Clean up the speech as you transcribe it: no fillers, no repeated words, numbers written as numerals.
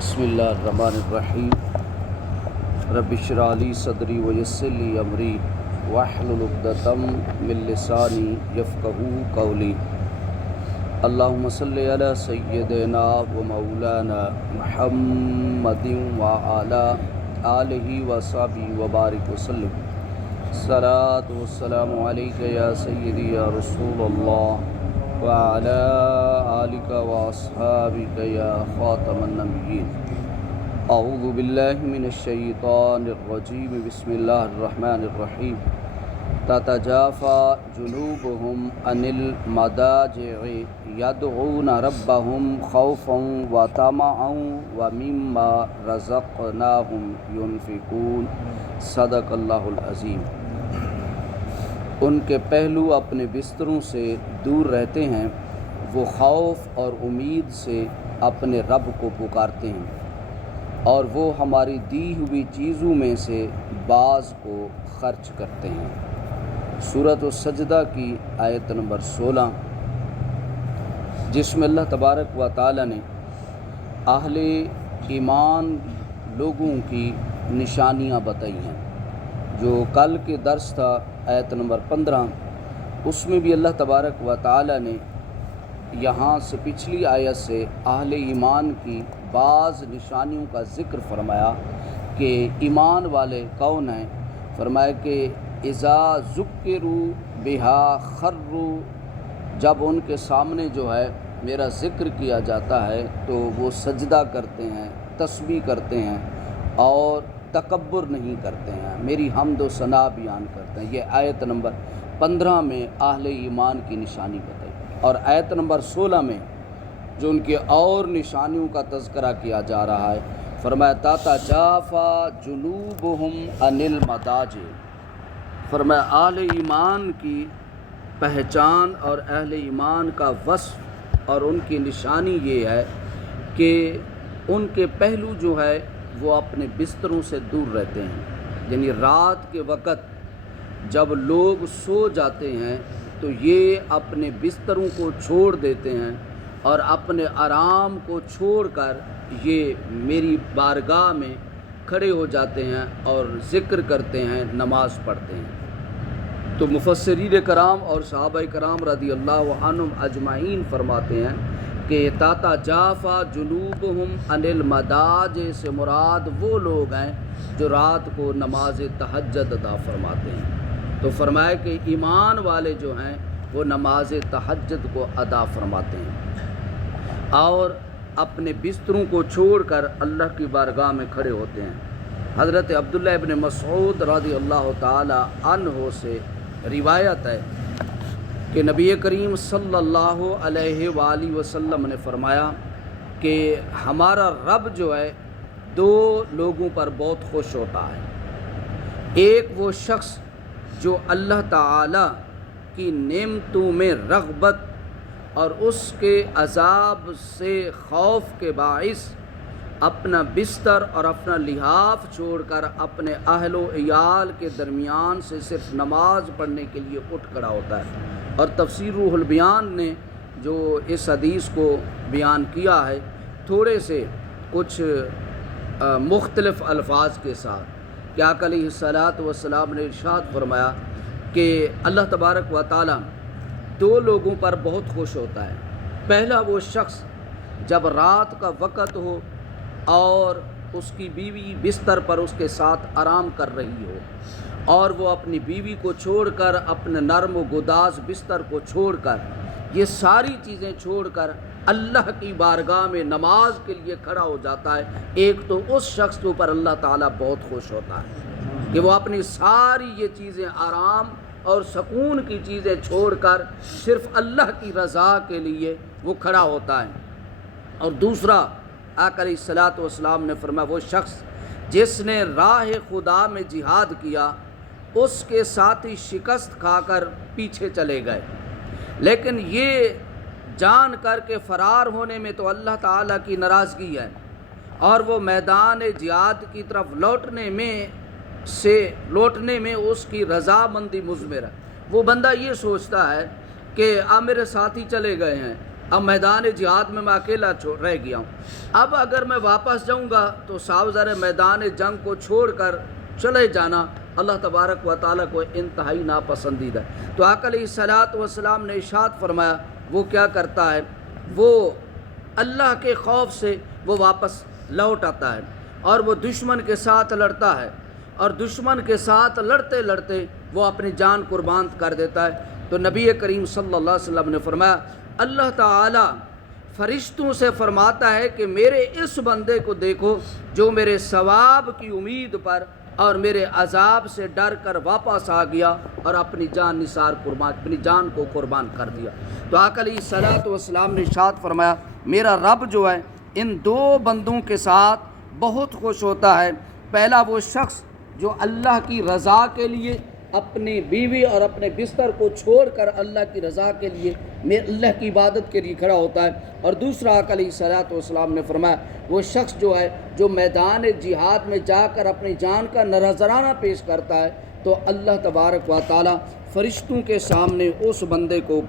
بسم اللہ الرحمن الرحیم رب اشرح لی صدری ویسر لی امری واحلل عقدۃ من لسانی یفقہوا قولی اللہم صلی علی سیدنا و مولانا محمد وعلی آلہ وصحبہ وبارک وسلم الصلاۃ والسلام علیک یا سیدی یا رسول اللہ وعلی آلک واصحابک یا خاتم النبیین اعوذ باللہ من الشیطان الرجیم بسم اللہ الرحمن الرحیم تتجافى جنوبهم عن المضاجع يدعون ربهم خوفا وطمعا ومما رزقناهم ينفقون صدق اللہ العظیم۔ ان کے پہلو اپنے بستروں سے دور رہتے ہیں، وہ خوف اور امید سے اپنے رب کو پکارتے ہیں، اور وہ ہماری دی ہوئی چیزوں میں سے بعض کو خرچ کرتے ہیں۔ سورۃ السجدہ کی آیت نمبر 16، جس میں اللہ تبارک و تعالی نے اہل ایمان لوگوں کی نشانیاں بتائی ہیں۔ جو کل کے درس تھا آیت نمبر 15، اس میں بھی اللہ تبارک و تعالی نے یہاں سے پچھلی آیت سے اہل ایمان کی بعض نشانیوں کا ذکر فرمایا کہ ایمان والے کون ہیں۔ فرمایا کہ اذا ذکروا بہا خروا، جب ان کے سامنے جو ہے میرا ذکر کیا جاتا ہے تو وہ سجدہ کرتے ہیں، تسبیح کرتے ہیں اور تکبر نہیں کرتے ہیں، میری حمد و ثنا بیان کرتے ہیں۔ یہ آیت نمبر 15 میں اہل ایمان کی نشانی بتائی، اور آیت نمبر 16 میں جو ان کے اور نشانیوں کا تذکرہ کیا جا رہا ہے، فرمایا تتجافى جنوبهم عن المضاجع۔ فرمایا اہل ایمان کی پہچان اور اہل ایمان کا وصف اور ان کی نشانی یہ ہے کہ ان کے پہلو جو ہے وہ اپنے بستروں سے دور رہتے ہیں، یعنی رات کے وقت جب لوگ سو جاتے ہیں تو یہ اپنے بستروں کو چھوڑ دیتے ہیں اور اپنے آرام کو چھوڑ کر یہ میری بارگاہ میں کھڑے ہو جاتے ہیں اور ذکر کرتے ہیں، نماز پڑھتے ہیں۔ تو مفسرین کرام اور صحابہ کرام رضی اللہ عنہم اجمعین فرماتے ہیں کہ تتجافى جنوبهم عن المضاجع سے مراد وہ لوگ ہیں جو رات کو نماز تہجد ادا فرماتے ہیں۔ تو فرمایا کہ ایمان والے جو ہیں وہ نماز تہجد کو ادا فرماتے ہیں اور اپنے بستروں کو چھوڑ کر اللہ کی بارگاہ میں کھڑے ہوتے ہیں۔ حضرت عبداللہ ابن مسعود رضی اللہ تعالی عنہ سے روایت ہے کہ نبی کریم صلی اللہ علیہ وآلہ وسلم نے فرمایا کہ ہمارا رب جو ہے دو لوگوں پر بہت خوش ہوتا ہے۔ ایک وہ شخص جو اللہ تعالی کی نعمتوں میں رغبت اور اس کے عذاب سے خوف کے باعث اپنا بستر اور اپنا لحاف چھوڑ کر اپنے اہل و عیال کے درمیان سے صرف نماز پڑھنے کے لیے اٹھ کھڑا ہوتا ہے۔ اور تفسیر روح البیان نے جو اس حدیث کو بیان کیا ہے تھوڑے سے کچھ مختلف الفاظ کے ساتھ، کہ آقا علیہ الصلاۃ والسلام نے ارشاد فرمایا کہ اللہ تبارک و تعالی دو لوگوں پر بہت خوش ہوتا ہے۔ پہلا وہ شخص جب رات کا وقت ہو اور اس کی بیوی بستر پر اس کے ساتھ آرام کر رہی ہو، اور وہ اپنی بیوی کو چھوڑ کر اپنے نرم و گداز بستر کو چھوڑ کر یہ ساری چیزیں چھوڑ کر اللہ کی بارگاہ میں نماز کے لیے کھڑا ہو جاتا ہے، ایک تو اس شخص کے اوپر اللہ تعالیٰ بہت خوش ہوتا ہے کہ وہ اپنی ساری یہ چیزیں آرام اور سکون کی چیزیں چھوڑ کر صرف اللہ کی رضا کے لیے وہ کھڑا ہوتا ہے۔ اور دوسرا آقا علیہ الصلاۃ والسلام نے فرمایا وہ شخص جس نے راہ خدا میں جہاد کیا، اس کے ساتھی شکست کھا کر پیچھے چلے گئے، لیکن یہ جان کر کے فرار ہونے میں تو اللہ تعالیٰ کی ناراضگی ہے، اور وہ میدان جہاد کی طرف لوٹنے میں اس کی رضامندی مضمر ہے۔ وہ بندہ یہ سوچتا ہے کہ میرے ساتھی چلے گئے ہیں اب میدان جہاد میں اکیلا رہ گیا ہوں، اب اگر میں واپس جاؤں گا تو صاحب ذرا میدان جنگ کو چھوڑ کر چلے جانا اللہ تبارک و تعالیٰ کو انتہائی ناپسندیدہ ہے۔ تو آقا علیہ الصلوۃ والسلام نے ارشاد فرمایا وہ کیا کرتا ہے، وہ اللہ کے خوف سے وہ واپس لوٹ آتا ہے اور وہ دشمن کے ساتھ لڑتا ہے، اور دشمن کے ساتھ لڑتے لڑتے وہ اپنی جان قربان کر دیتا ہے۔ تو نبی کریم صلی اللہ علیہ وسلم نے فرمایا اللہ تعالی فرشتوں سے فرماتا ہے کہ میرے اس بندے کو دیکھو جو میرے ثواب کی امید پر اور میرے عذاب سے ڈر کر واپس آ گیا اور اپنی جان کو قربان کر دیا۔ تو آقا علیہ الصلوۃ والسلام نے ارشاد فرمایا میرا رب جو ہے ان دو بندوں کے ساتھ بہت خوش ہوتا ہے۔ پہلا وہ شخص جو اللہ کی رضا کے لیے اپنی بیوی اور اپنے بستر کو چھوڑ کر اللہ کی رضا کے لیے اللہ کی عبادت کے لیے کھڑا ہوتا ہے، اور دوسرا آقا علیہ الصلوۃ والسلام نے فرمایا وہ شخص جو ہے جو میدان جہاد میں جا کر اپنی جان کا نذرانہ پیش کرتا ہے تو اللہ تبارک و تعالی فرشتوں کے سامنے اس بندے کو